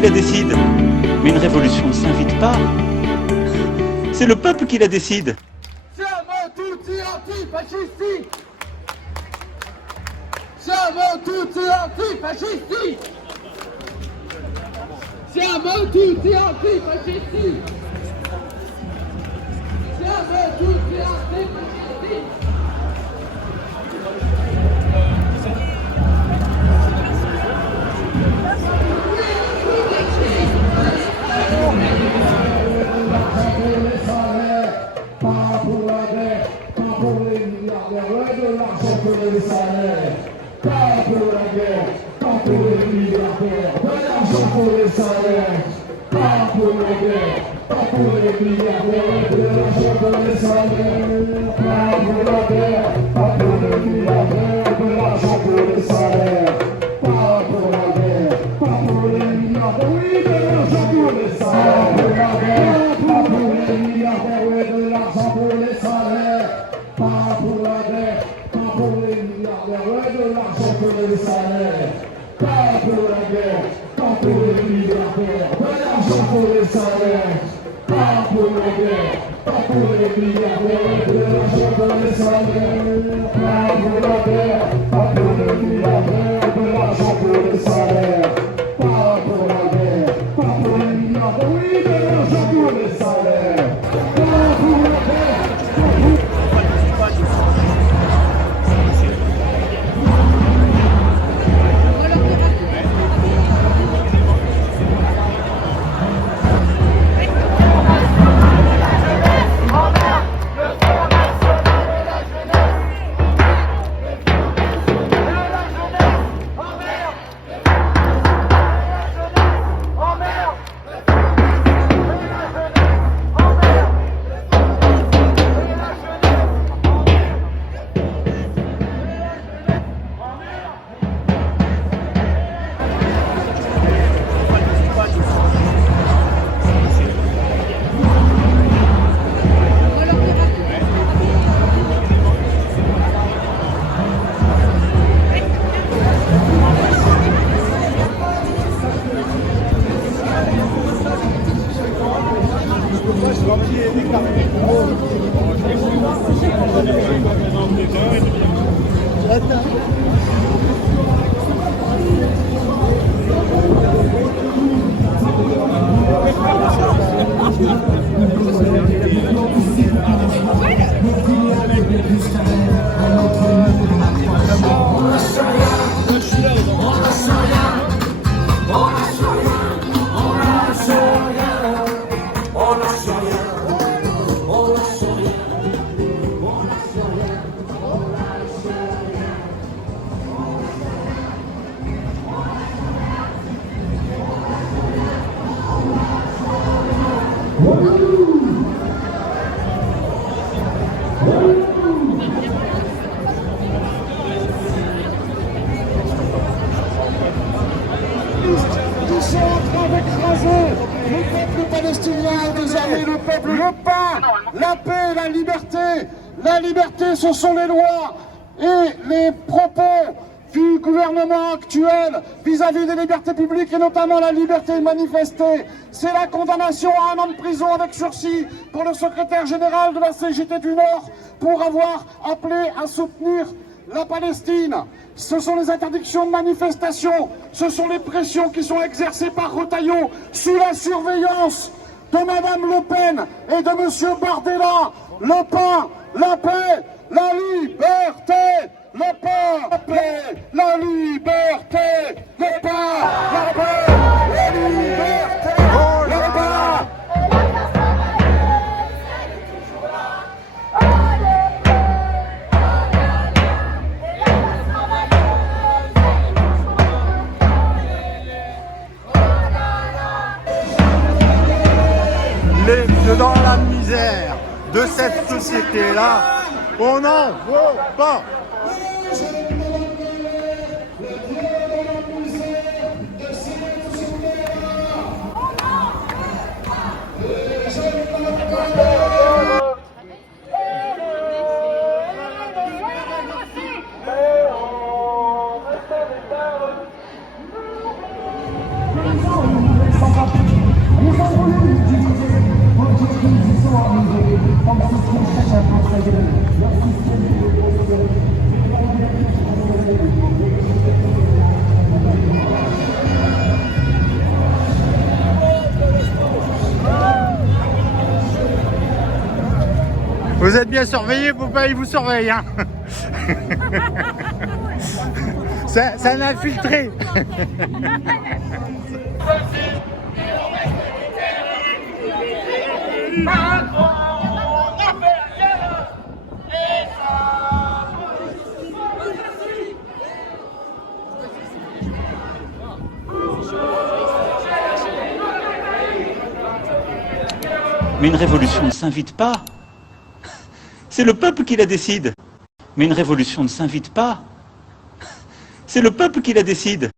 qui la décide. Mais une révolution ne s'invite pas. C'est le peuple qui la décide. Siamo tutti antifascisti! Siamo tutti antifascisti! Siamo tutti antifascisti! Siamo tutti antifascisti! Pas pour la guerre, pas pour les milliardaires, ouais de l'argent pour les salaires. Pas pour la guerre, pas pour les milliardaires, de l'argent pour les salaires. Pas pour la guerre, pas pour les milliardaires, de l'argent pour les salaires. Pas pour la guerre, pas pour les milliardaires, de l'argent pour les salaires. Pas pour la guerre, pas pour les milliardaires, oui de l'argent pour les salaires. Pas pour la guerre, pas pour les milliardaires, oui de l'argent pour les salaires. Pas pour la guerre, pas pour les milliardaires, ouais de l'argent pour les salaires. Pas pour la guerre, pas pour les milliardaires, de l'argent pour les salaires. Pas pour la guerre, pas pour les milliardaires, de l'argent pour les salaires. Pas pour la guerre, pas pour les milliardaires, de l'argent pour les salaires. Pas pour la guerre, pas pour les milliardaires, oui de l'argent pour les salaires. Pas pour la guerre, pas pour... Ils sont en train d'écraser le peuple palestinien, désormais le peuple, le pain, la paix, la liberté. La liberté, ce sont les lois et les propos du gouvernement actuel vis-à-vis des libertés publiques et notamment la liberté de manifester. C'est la condamnation à 1 an de prison avec sursis pour le secrétaire général de la CGT du Nord pour avoir appelé à soutenir la Palestine. Ce sont les interdictions de manifestation, ce sont les pressions qui sont exercées par Retailleau sous la surveillance de Madame Le Pen et de Monsieur Bardella. Le pain, la paix, la liberté, le pain, la paix, la liberté, le pain, la paix, la liberté, le pain. Dans la misère de cette société-là, on n'en veut pas. Vous êtes bien surveillés, Popeye, il vous surveille. Hein. C'est un infiltré. Mais une révolution ne s'invite pas. C'est le peuple qui la décide. Mais une révolution ne s'invite pas. C'est le peuple qui la décide.